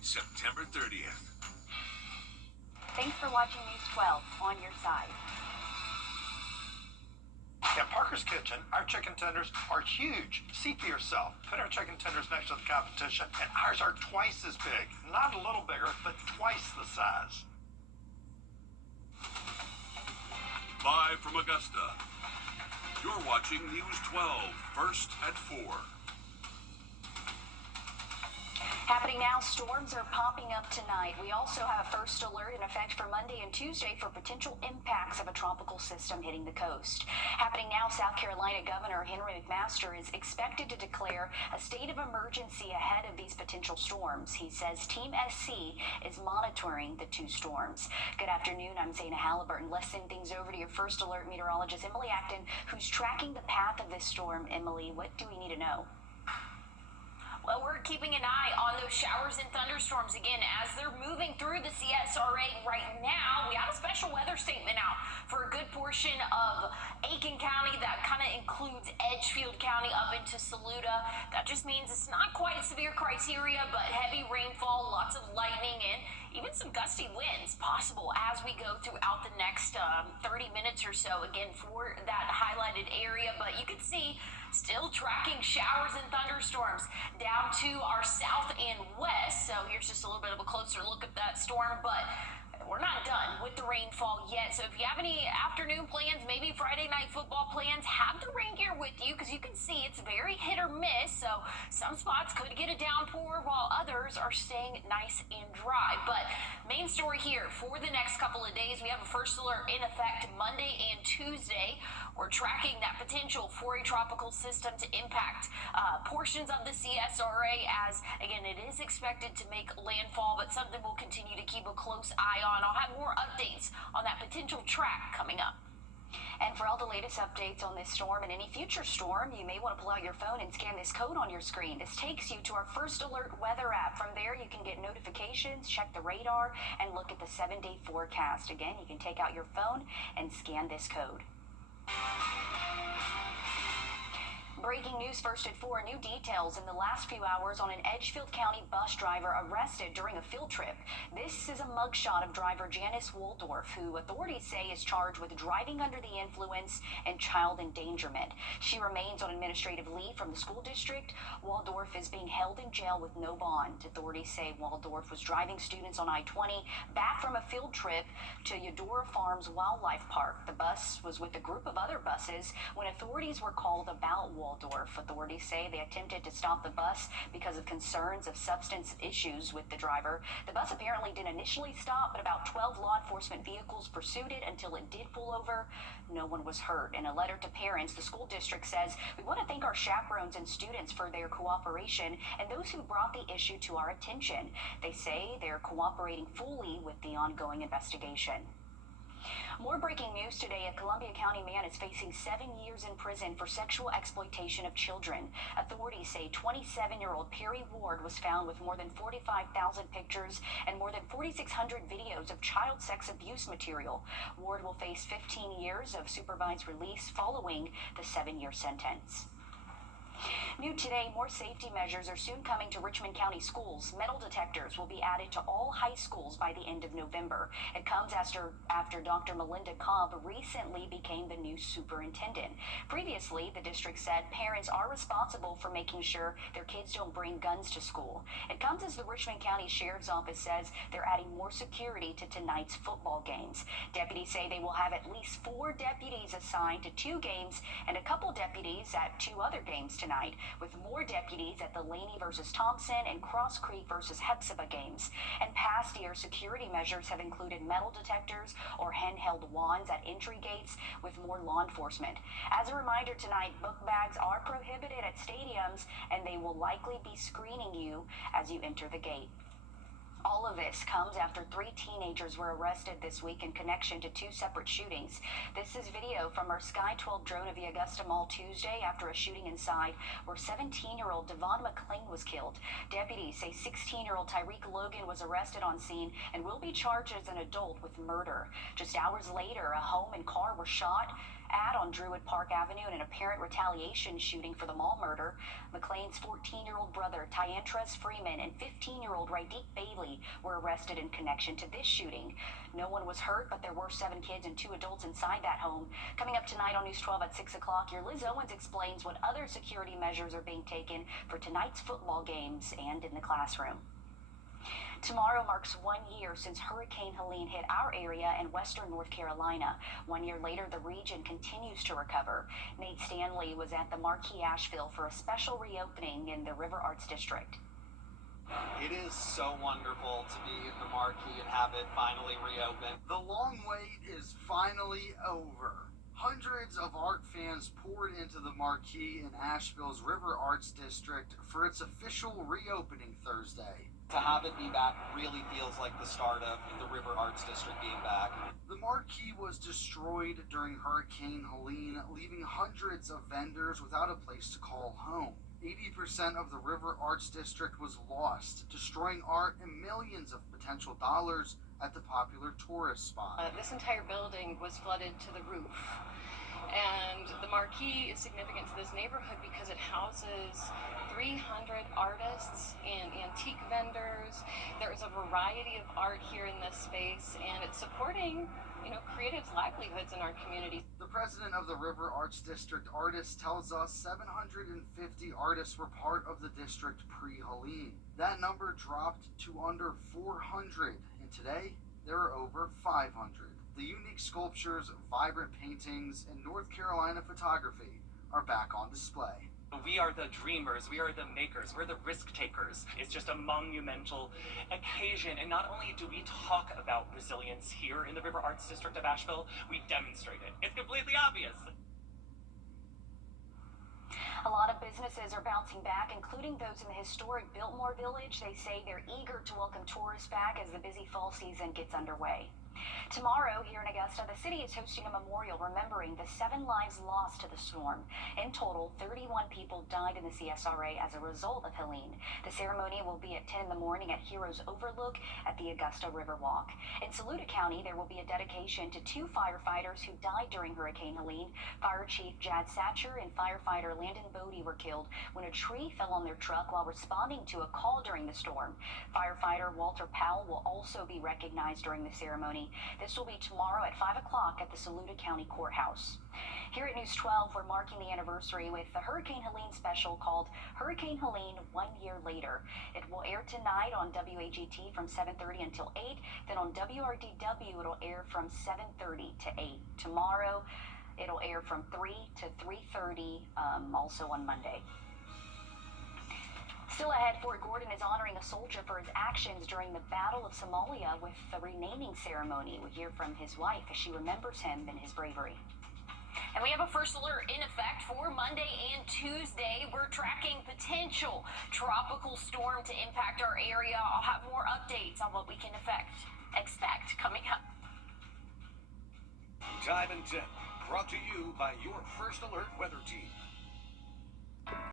September 30th. Thanks for watching News 12 on your side. At Parker's Kitchen, our chicken tenders are huge. See for yourself. Put our chicken tenders next to the competition, and ours are twice as big. Not a little bigger, but twice the size. Live from Augusta, you're watching News 12, first at 4. Happening now, storms are popping up tonight. We also have a first alert in effect for Monday and Tuesday for potential impacts of a tropical system hitting the coast. Happening now, South Carolina Governor Henry McMaster is expected to declare a state of emergency ahead of these potential storms. He says Team SC is monitoring the two storms. Good afternoon, I'm Zaina Halliburton. Let's send things over to your first alert meteorologist, Emily Acton, who's tracking the path of this storm. Emily, what do we need to know? Well, we're keeping an eye on those showers and thunderstorms again as they're moving through the CSRA right now. We have a special weather statement out for a good portion of Aiken County. That kind of includes Edgefield County up into Saluda. That just means it's not quite severe criteria, but heavy rainfall, lots of lightning, and even some gusty winds possible as we go throughout the next 30 minutes or so, again, for that highlighted area. But you can see still tracking showers and thunderstorms down to our south and west. So here's just a little bit of a closer look at that storm, but we're not done with the rainfall yet. So if you have any afternoon plans, maybe Friday night football plans, have the rain gear with you, because you can see it's very hit or miss. So some spots could get a downpour while others are staying nice and dry. But main story here for the next couple of days, we have a first alert in effect Monday and Tuesday. We're tracking that potential for a tropical system to impact portions of the CSRA as, again, it is expected to make landfall, but something we'll continue to keep a close eye on. I'll have more updates on that potential track coming up. And for all the latest updates on this storm and any future storm, you may want to pull out your phone and scan this code on your screen. This takes you to our First Alert weather app. From there, you can get notifications, check the radar, and look at the 7-day forecast. Again, you can take out your phone and scan this code. Breaking news first at 4. New details in the last few hours on an Edgefield County bus driver arrested during a field trip. This is a mugshot of driver Janice Waldorf, who authorities say is charged with driving under the influence and child endangerment. She remains on administrative leave from the school district. Waldorf is being held in jail with no bond. Authorities say Waldorf was driving students on I-20 back from a field trip to Eudora Farms Wildlife Park. The bus was with a group of other buses when authorities were called about Waldorf. Authorities say they attempted to stop the bus because of concerns of substance issues with the driver. The bus apparently didn't initially stop, but about 12 law enforcement vehicles pursued it until it did pull over. No one was hurt. In a letter to parents, the school district says, "We want to thank our chaperones and students for their cooperation and those who brought the issue to our attention." They say they're cooperating fully with the ongoing investigation. More breaking news today. A Columbia County man is facing 7 years in prison for sexual exploitation of children. Authorities say 27-year-old Perry Ward was found with more than 45,000 pictures and more than 4,600 videos of child sex abuse material. Ward will face 15 years of supervised release following the 7-year sentence. New today, more safety measures are soon coming to Richmond County schools. Metal detectors will be added to all high schools by the end of November. It comes after Dr. Melinda Cobb recently became the new superintendent. Previously, the district said parents are responsible for making sure their kids don't bring guns to school. It comes as the Richmond County Sheriff's Office says they're adding more security to tonight's football games. Deputies say they will have at least 4 deputies assigned to 2 games and a couple deputies at 2 other games tonight, with more deputies at the Laney versus Thompson and Cross Creek versus Hepzibah games. And past year, security measures have included metal detectors or handheld wands at entry gates with more law enforcement. As a reminder tonight, book bags are prohibited at stadiums and they will likely be screening you as you enter the gate. All of this comes after 3 teenagers were arrested this week in connection to 2 separate shootings. This is video from our Sky 12 drone of the Augusta Mall Tuesday after a shooting inside where 17-year-old Devon McLean was killed. Deputies say 16-year-old Tyreek Logan was arrested on scene and will be charged as an adult with murder. Just hours later, a home and car were shot ad on Druid Park Avenue in an apparent retaliation shooting for the mall murder. McLean's 14-year-old brother, Tyantrez Freeman, and 15-year-old Rydeek Bailey were arrested in connection to this shooting. No one was hurt, but there were 7 kids and 2 adults inside that home. Coming up tonight on News 12 at 6 o'clock, your Liz Owens explains what other security measures are being taken for tonight's football games and in the classroom. Tomorrow marks 1 year since Hurricane Helene hit our area in western North Carolina. 1 year later, the region continues to recover. Nate Stanley was at the Marquee Asheville for a special reopening in the River Arts District. It is so wonderful to be in the Marquee and have it finally reopen. The long wait is finally over. Hundreds of art fans poured into the Marquee in Asheville's River Arts District for its official reopening Thursday. To have it be back really feels like the start of the River Arts District being back. The Marquee was destroyed during Hurricane Helene, leaving hundreds of vendors without a place to call home. 80% of the River Arts District was lost, destroying art and millions of potential dollars at the popular tourist spot. This entire building was flooded to the roof. And the Marquee is significant to this neighborhood because it houses 300 artists and antique vendors. There's a variety of art here in this space, and it's supporting, creative livelihoods in our community. The president of the River Arts District Artists tells us 750 artists were part of the district pre-Helene. That number dropped to under 400, and today there are over 500. The unique sculptures, vibrant paintings, and North Carolina photography are back on display. We are the dreamers, we are the makers, we're the risk takers. It's just a monumental occasion, and not only do we talk about resilience here in the River Arts District of Asheville, we demonstrate it. It's completely obvious. A lot of businesses are bouncing back, including those in the historic Biltmore Village. They say they're eager to welcome tourists back as the busy fall season gets underway. Tomorrow, here in Augusta, the city is hosting a memorial remembering the 7 lives lost to the storm. In total, 31 people died in the CSRA as a result of Helene. The ceremony will be at 10 in the morning at Heroes Overlook at the Augusta Riverwalk. In Saluda County, there will be a dedication to 2 firefighters who died during Hurricane Helene. Fire Chief Jad Satcher and firefighter Landon Bodie were killed when a tree fell on their truck while responding to a call during the storm. Firefighter Walter Powell will also be recognized during the ceremony. This will be tomorrow at 5 o'clock at the Saluda County Courthouse. Here at News 12, we're marking the anniversary with the Hurricane Helene special called Hurricane Helene 1 Year Later. It will air tonight on WAGT from 7:30 until 8. Then on WRDW, it'll air from 7:30 to 8. Tomorrow, it'll air from 3 to 3:30, also on Monday. Still ahead, Fort Gordon is honoring a soldier for his actions during the Battle of Somalia with a renaming ceremony. We hear from his wife as she remembers him and his bravery. And we have a first alert in effect for Monday and Tuesday. We're tracking potential tropical storm to impact our area. I'll have more updates on what we can expect coming up. Time and Temp, brought to you by your First Alert Weather Team.